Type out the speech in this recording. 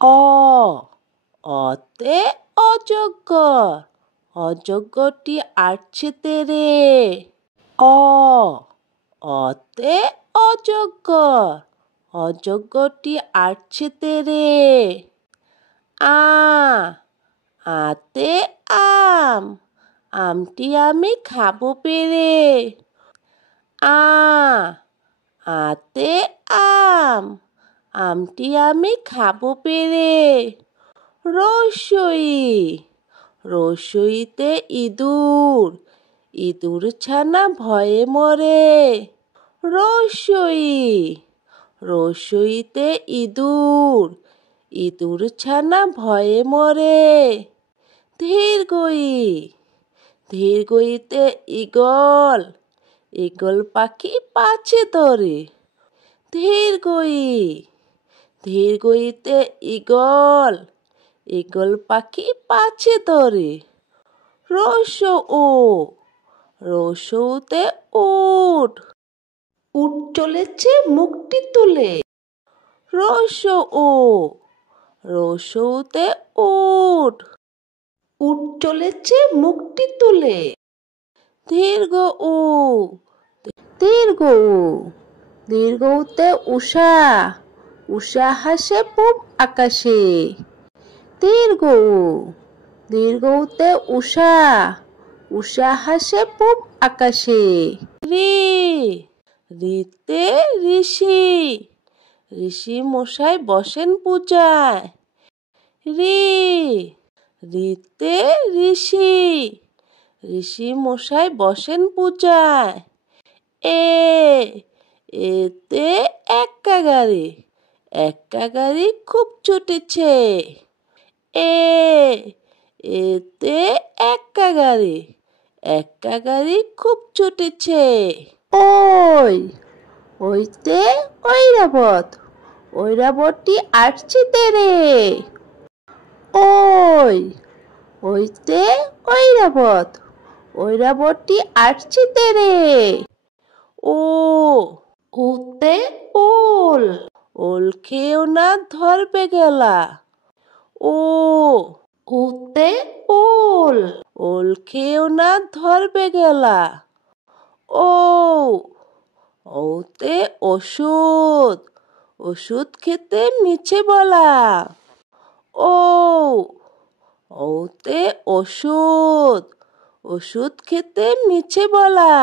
অ অতে অজগর, অজগরটি আসছে তেরে। অ অতে অজগর, অজগরটি আসছে তেরে। আ আতে আম, আমটি আমি খাবো পেরে। আ আতে আম, আমটি আমি খাবো পেরে। রসই রসইতে ইঁদুর, ইঁদুর ছানা ভয়ে মরে। রসই রসইতে ইঁদুর, ইঁদুর ছানা ভয়ে মরে। ধীরগই ধীরগইতে ঈগল, ঈগল পাখি পাছে ধরে। ধীরগই ধীরগইতে ঈগল, ঈগল পাখি পাছে ধরে। রসউ রসউতে উট, উট চলেছে মুখটি তুলে। রসউ রসউতে উট, উট চলেছে মুখটি তুলে। দীর্ঘউ দীর্ঘউ দীর্ঘউতে উষা, উষা হাসে পূব আকাশে। দীর্ঘউ দীর্ঘউতে উষা, উষা হাসে পূব আকাশে। রি রিতে ঋষি, ঋষি মশাই বসেন পূজায়। রি রিতে ঋষি, ঋষি মশাই বসেন পূজায়। এ এতে এক্কা গাড়ি, এক্কা গাড়ি খুব ছুটেছে। এ এতে এক্কা গাড়ি, এক্কা গাড়ি খুব ছুটেছে। ওই ওইতে ঐরাবত, ঐরাবতটি আসছে তেরে। ওই ওইতে ঐরাবত, ঐরাবতটি আসছে তেরে। ও ওতে ওল, ওল খেয়েও না ধরবে গেলা। ও ওতে ওল, ওল খেয়েও না ধরবে গেলা। ও ওতে ওষুধ, ওষুধ খেতে মিছে বলা। ও ওতে ওষুধ, ওষুধ খেতে মিছে বলা।